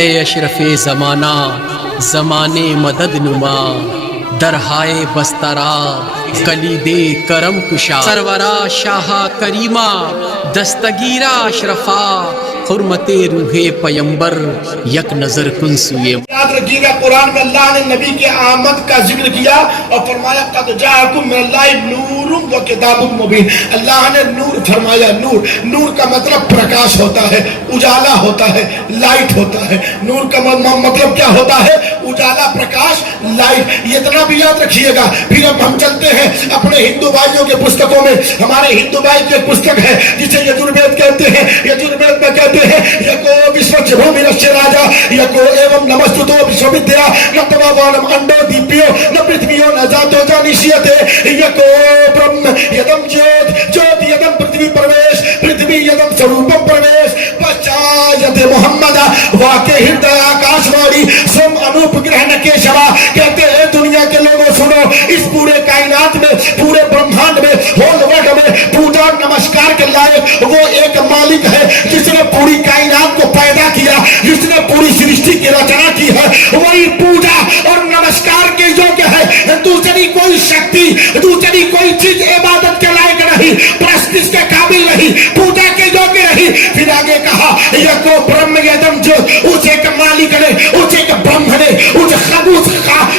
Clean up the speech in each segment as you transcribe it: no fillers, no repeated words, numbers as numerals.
اے اشرف زمانہ زمانے مدد نما، درہائے بسترا کلید کرم کشا، سرورا شاہ کریمہ دستگیرہ اشرفا، حرمت روح پیمبر یک نظر کن سوئے۔ یاد رکھیے گا قرآن میں اللہ نے نبی کے آمد کا ذکر کیا اور فرمایا قد جاءکم من اللہ نور و کتاب مبین۔ اللہ نے نور فرمایا، نور، نور کا مطلب پرکاش ہوتا ہے، اجالا ہوتا ہے، لائٹ ہوتا ہے۔ نور کا مطلب کیا ہوتا ہے؟ اجالا، پرکاش، لائٹ۔ یہ اتنا بھی یاد رکھیے گا۔ پھر اب ہم چلتے ہیں اپنے ہندو بھائیوں کے پستکوں میں۔ ہمارے ہندو بھائی کی پستک ہے جسے یجوروید کہتے ہیں۔ یجوروید میں کہتے ہیں یکو وشوچرو منش راجا یکو ایوم نمستو وشوودیا نتوا وانم انڈو دیپیو نہ پرتھویو نہ ذاتو جانیشیتے یکو برہم یدم جیوت جیوت یدم پرتھوی پرویش پرتھوی یدم سروپم پرویش پچایت محمد واقع ہردے آکاشوانی سم انوپ گرہن کے شوا۔ کہتے ہیں دنیا کے لوگوں سنو، اس پورے کائنات میں، پورے برہمانڈ میں، ہول ورلڈ میں پوجا نمسکار کے لائق وہ ایک مالک ہے جس نے پوری کائنات کو پیدا کیا، جس نے پوری سرشٹی کی رچنا کی ہے۔ وہی پوجا اور نمسکار کے یوگیہ ہے۔ دوسری کوئی شکتی، دوسری کوئی چیز عبادت کے لائق نہیں، پرستش کے قابل نہیں، پوجا کے یوگیہ نہیں۔ پھر آگے کہا یکو برہم یدم جو، اس ایک مالک نے، اس ایک برہم نے، اس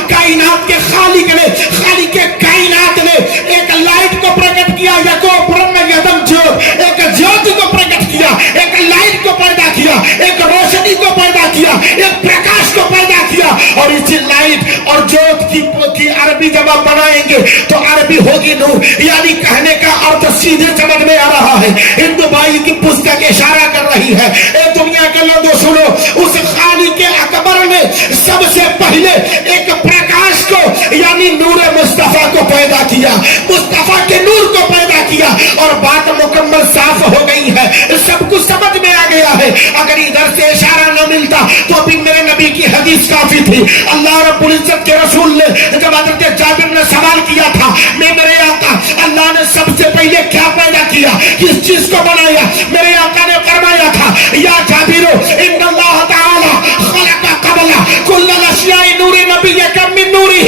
کائنات کے خالق نے، خالق کائنات نے ایک لائٹ کو پرکٹ کیا۔ یکو برہم یدم جو، ایک جیوت کو پرکٹ کیا، ایک لائٹ کو پیدا کیا، ایک روشنی کو پیدا کیا، ایک پرکاش کو پیدا کیا۔ اور اسی لائٹ اور جیوت کی عربی جب آپ بنائیں گے تو عربی ہوگی نور، یعنی کہنے کا ارتھ سیدھے سمجھ میں آ رہا ہے۔ ہندو بھائی کی پستک اشارہ کر رہی ہے، اے دنیا کے لوگوں سنو، اس خالق اکبر نے سب سے پہلے ایک پرکاش کو یعنی نور مصطفیٰ کو پیدا کیا، مصطفیٰ کے نور کو پیدا کیا، اور بات مکمل صاف ہو گئی ہے، سب کچھ سمجھ میں آ گیا ہے۔ اگر ادھر سے اشارہ نہ ملتا تو بھی میرے نبی کی حدیث کافی تھی۔ اللہ رب العزت کے رسول نے جب حضرت جابر نے سوال کیا تھا، میں میرے آقا اللہ نے سب سے پہلے کیا پیدا کیا، کس چیز کو بنایا؟ میرے آقا نے فرمایا تھا یا جابر ان اللہ تعالی خلق قبل کل الاشیاء نور نبیک من نورہ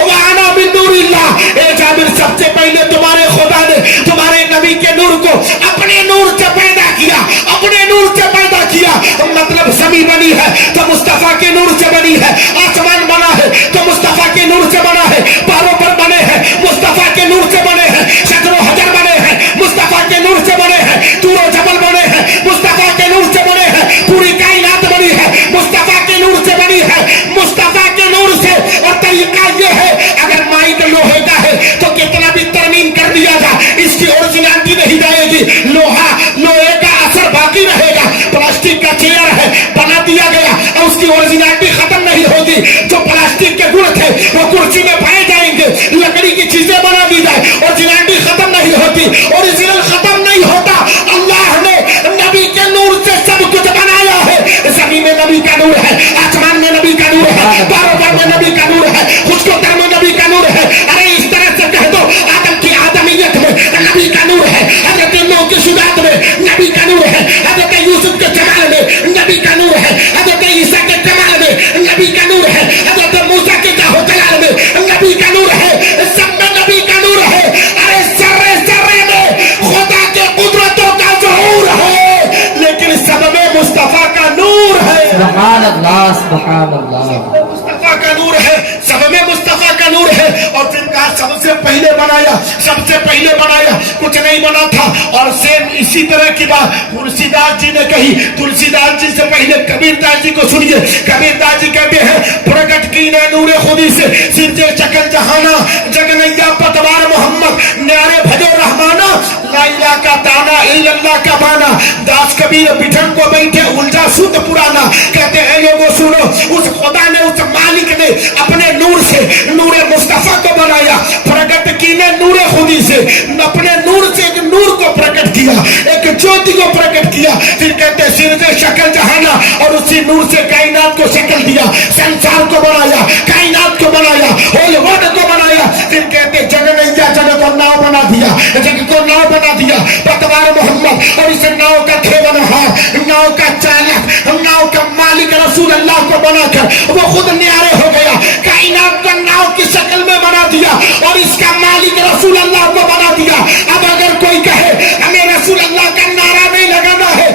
وانا من نور اللہ۔ اے جابر سب سے پہلے تمہارے خدا نے تمہارے نبی کے نور کو اپنے نور سے پیدا کیا، اپنے نور سے پیدا کیا۔ مطلب زمین بنی ہے تو مصطفیٰ کے نور سے بنی ہے، آسمان بنا ہے تو مصطفیٰ کے نور سے بنا ہے، پہاڑوں پر بنے ہیں مصطفیٰ کے نور سے بنے ہیں، شجر و حجر بنے ہیں مصطفیٰ کے نور سے بنے ہیں، طور و جبل بنے ہیں مصطفیٰ کے نور سے بنے ہیں، پوری کائنات بنی ہے مصطفیٰ کے نور سے بنی ہے، مصطفیٰ کے نور سے۔ اور طریقہ یہ ہے اگر مائک لوہے کا ہے تو کتنا بھی ترمیم کر دیا جائے اس کی اوریجنلٹی نہیں جائے گی، لوہے کا اثر باقی رہے گا۔ پلاسٹک کا چیئر ہے بنا دیا گیا اور اس کی اوریجنلٹی ختم نہیں ہوگی، جو پلاسٹک کے گڑ تھے وہ کرسی میں پائے جائیں گے۔ لکڑی کی چیزیں بنا دی جائے اوریجنلٹی ختم نہیں ہوتی، اوریجنل ختم نہیں ہوتا۔ اللہ نے نبی کے نور سے سب کچھ بنایا ہے۔ زمین میں نبی کا نور ہے، آسمان میں نبی کا نور ہے، باروبار میں نبی کا نور ہے، خشک و تر میں نبی کا نور ہے۔ ارے اس طرح سے کہہ دو آدم کی آدمیت میں نبی کا نور ہے، حضرت نوح کی شجاعت میں نبی کا نور ہے، حضرت یوسف کے جمال میں نبی کا نور ہے، حضرت عیسیٰ کے کمال میں نبی کا نور ہے، حضرت موسیٰ کے جاہ و جلال میں نبی کا نور ہے، سب میں نبی کا نور ہے۔ ارے ذرے ذرے میں خدا کے قدرتوں کا ظہور ہے، لیکن سب میں مصطفیٰ کا نور ہے۔ سبحان اللہ، سبحان اللہ، مصطفیٰ کا نور ہے، سب میں مصطفیٰ کا نور ہے۔ اور پھر کہا سب سے پہلے بنایا، سب سے پہلے بنایا، کچھ نہیں بنا تھا۔ اور سیم اسی طرح کی بات تلسی داس جی نے کہی۔ تلسی داس جی سے پہلے کبیر داس جی کو سنیے۔ کبیر داس جی کہتے ہیں پرگٹ کی نے نور خودی سے سرجے چکل جہانا، جگنیا پتوار محمد نیارے بھجو رحمانا، لا الہ کا دانا الا اللہ کا بانا، داس کبیر بٹھن کو بیٹھے الجھا سود پرانا۔ کہتے ہیں لوگوں سنو، اس خدا نے اس مالک نے اپنے نور سے نور مصطفیٰ کو بنایا، پرگٹ کی نے نور خودی سے اپنے نور سے ایک نور کو پرگٹ کیا، ایک جوتی کو پرگٹ کیا۔ پھر کہتے ہیں سر سے شکل جہانا، اور اسی نور سے کائنات کو شکل دیا، سنسار کو بنایا، کائنات کو بنایا، ہول ورلڈ کو بنایا۔ پھر کہتے ہیں جگ نیا، جگ کو ناؤ بنا دیا، جگ کو ناؤ بنا دیا، پتوار محمد، اور اس ناؤ کا کھیونہار، ناؤ کا چالک، ناؤ کا مالک رسول اللہ بنا کر وہ خود نیارے ہو گیا, کائنات کو ناؤ کی شکل میں بنا دیا اور اس کا مالک رسول اللہ کو بنا دیا. اب اگر کوئی کہے ہمیں رسول اللہ کا نعرہ نہیں لگانا ہے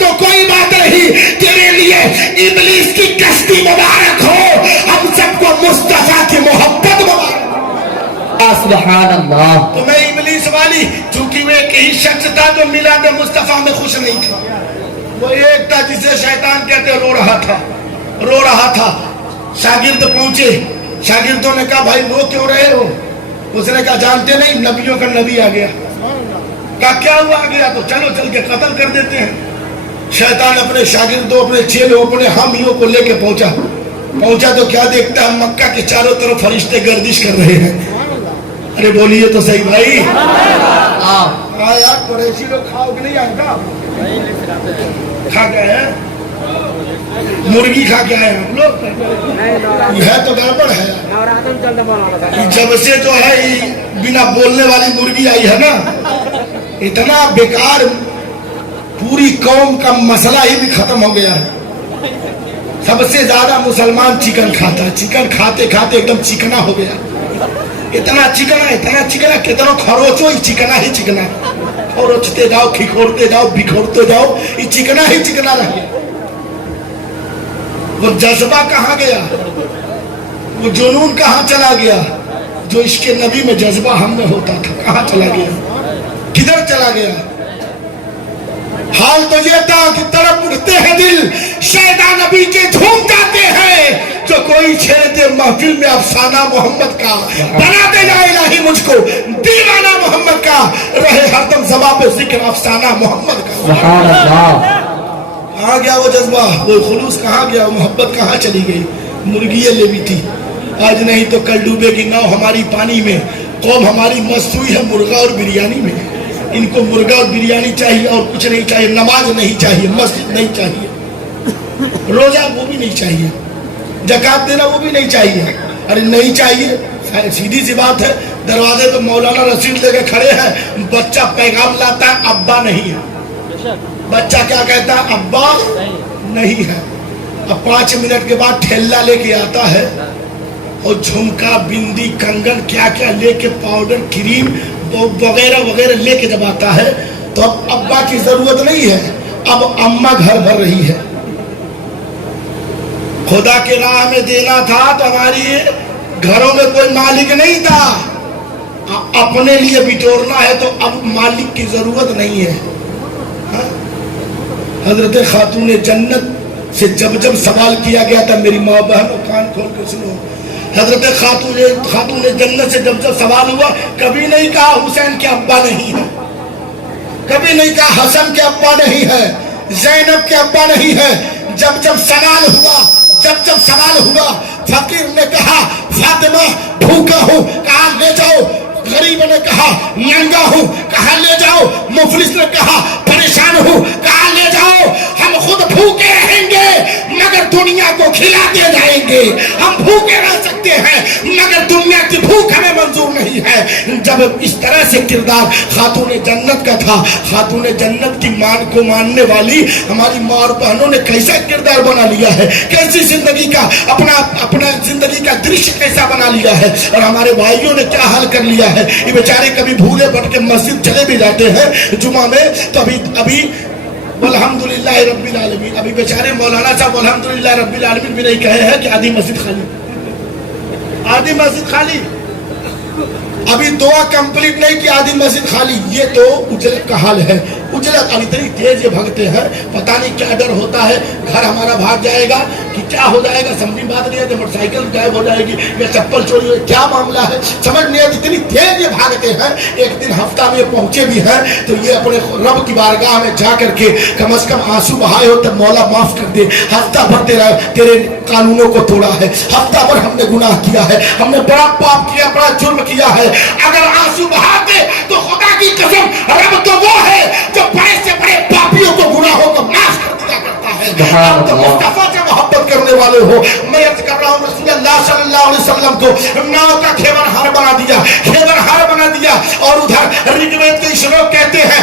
تو کوئی بات نہیں, تیرے لیے ابلیس کی کشتی مبارک ہو, ہم سب کو مصطفیٰ کی محبت مبارک. سبحان اللہ. تو میں ابلیس والی, چونکہ وہ ایک ہی شخص تھا جو میلاد مصطفیٰ میں خوش نہیں تھا. وہ ایک تھا جسے شیطان کہتے رو رہا تھا. شاگرد پہنچے, شاگردوں نے کہا بھائی رو کیوں رہے ہو؟ اس نے کہا جانتے نہیں نبیوں کا نبی آ گیا. کہا کیا ہوا آ گیا؟ تو چلو چل کے قتل کر دیتے ہیں. شیطان اپنے شاگردوں, اپنے چیلوں, اپنے حامیوں کو لے کے پہنچا تو کیا دیکھتا ہے مکہ کے چاروں طرف فرشتے گردش کر رہے ہیں. ارے بولیے تو صحیح بھائی. ہاں یار قریشی لوگ کھاؤ کہ نہیں آتا؟ کھا کے آئے ہیں, مرغی کھا کے آئے ہیں ہم لوگ. یہ تو گڑبڑ ہے. جب سے جو ہے بنا بولنے والی مرغی آئی ہے نا, اتنا بیکار, پوری قوم کا مسئلہ ہی بھی ختم ہو گیا ہے. سب سے زیادہ مسلمان چکن کھاتا ہے, چکن کھاتے کھاتے ایک دم چکنا ہو گیا. اتنا چکنا کتنا کھروچو, یہ چکنا ہی چکنا, کھروچتے جاؤ, کھکھوڑتے جاؤ, بکھوڑتے جاؤ, یہ چکنا ہی چکنا رہ گیا. وہ جذبہ کہاں گیا, وہ جنون کہاں چلا گیا جو عشق نبی میں جذبہ ہم میں ہوتا تھا؟ کہاں چلا گیا, کدھر چلا گیا؟ حال تو یہ تھا کہ طرف اٹھتے ہیں دل شیدا نبی کے, جھوم جاتے ہیں جو کوئی چھیڑتے محفل میں افسانہ محمد کا, بناتے جائے الہی مجھ کو دیوانہ محمد کا, رہے ہر دم زبان پہ ذکر افسانہ محمد کا. سبحان اللہ. کہاں گیا وہ جذبہ, وہ خلوص کہاں گیا, وہ محبت کہاں چلی گئی؟ مرغیاں لے بھی تھی, آج نہیں تو کل ڈوبے گی ناؤ ہماری پانی میں. قوم ہماری مست ہوئی ہے مرغا اور بریانی میں. ان کو مرغا اور بریانی چاہیے اور کچھ نہیں چاہیے, نماز نہیں چاہیے, مسجد نہیں چاہیے, روزہ وہ بھی نہیں چاہیے, زکات دینا وہ بھی نہیں چاہیے. ارے نہیں چاہیے, سیدھی سی بات ہے. دروازے پہ مولانا رسید لے کے کھڑے ہیں, بچہ پیغام لاتا ہے ابا نہیں ہے. بچہ کیا کہتا ہے؟ ابا نہیں ہے. اب 5 منٹ کے بعد ٹھیلا لے کے آتا ہے اور جھمکا, بندی, کنگن, کیا کیا لے کے, پاؤڈر, کریم وغیرہ وغیرہ لے کے جب آتا ہے تو اب ابا کی ضرورت نہیں ہے, اب اماں گھر بھر رہی ہے. خدا کے راہ میں دینا تھا تو ہماری گھروں میں کوئی مالک نہیں تھا, اپنے لیے بٹورنا ہے تو اب مالک کی ضرورت نہیں ہے. حضرت خاتون جنت سے جب سوال کیا گیا تھا, میری ماں بہنوں کان کھول کے سنو, حضرت خاتون جنت سے جب سوال ہوا, کبھی نہیں کہا حسین کے ابا نہیں ہے, کبھی نہیں کہا حسن کے ابا نہیں ہے, زینب کے ابا نہیں ہے. جب سوال ہوا فقیر نے کہا فاطمہ بھوکا ہوں, کہا لے جاؤ. غریب نے کہا ننگا ہوں, کہا لے جاؤ. مفلس نے کہا پریشان ہوں, کہا لے جاؤ. ہم خود بھوکے رہیں گے مگر دنیا کو کھلاتے جائیں گے. ہم بھوکے رہ سکتے ہیں مگر دنیا کی بھوک ہمیں منظور نہیں ہے. جب اس طرح سے کردار خاتون جنت کا تھا, خاتون جنت کی مان کو ماننے والی ہماری ماں اور بہنوں نے کیسا کردار بنا لیا ہے, کیسی زندگی کا اپنا زندگی کا درشیہ کیسا بنا لیا ہے, اور ہمارے بھائیوں نے کیا حل کر لیا ہے. یہ بیچارے کبھی بھولے بٹ کے مسجد چلے بھی جاتے ہیں جمعہ میں, تو ابھی الحمدللہ رب العالمین, ابھی بیچارے مولانا صاحب الحمدللہ رب العالمین بھی نہیں کہے ہیں کہ آدھی مسجد خالی. ابھی دعا کمپلیٹ نہیں کی, آدھی مسجد خالی. یہ تو اجرت کا حال ہے. اجرت ابھی اتنی تیز یہ بھگتے ہیں, پتہ نہیں کیا ڈر ہوتا ہے گھر ہمارا بھاگ جائے گا کہ کیا ہو جائے گا. سمجھی بات نہیں ہے, موٹر سائیکل غائب ہو جائے گی یا چپل چوری ہو, کیا معاملہ ہے سمجھ نہیں آتی. اتنی تیز یہ بھاگتے ہیں. ایک دن ہفتہ میں پہنچے بھی ہیں تو یہ اپنے رب کی بارگاہ میں جا کر کے کم از کم آنسو بہائے ہو تب مولا معاف کر دے. ہفتہ بھر تیرے قانونوں کو توڑا ہے, ہفتہ بھر ہم نے گناہ کیا ہے, ہم نے بڑا پاپ کیا, بڑا جرم کیا ہے. اگر آنسو بہاتے تو خدا کی قسم رب تو وہ ہے جو بڑے سے بڑے پاپیوں کو گناہوں کو معاف کر دیا کرتا ہے. آپ تو مصطفیٰ سے محبت کرنے والے ہو. میں عرض کر رہا ہوں رسول اللہ صلی اللہ علیہ وسلم کو ناؤ کا کھیون ہار بنا دیا, اور ادھر رگوید کے شلوک کہتے ہیں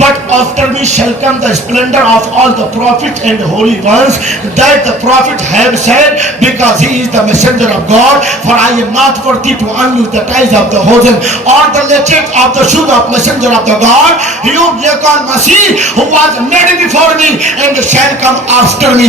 but after me shall come the splendor of all the prophets and holy ones, that the prophet have said, because he is the messenger of God, for I am not worthy to unloose the ties of the hosen or the latchet of the shoes of messenger of the God. You call Masih, who was made before me and shall come after me.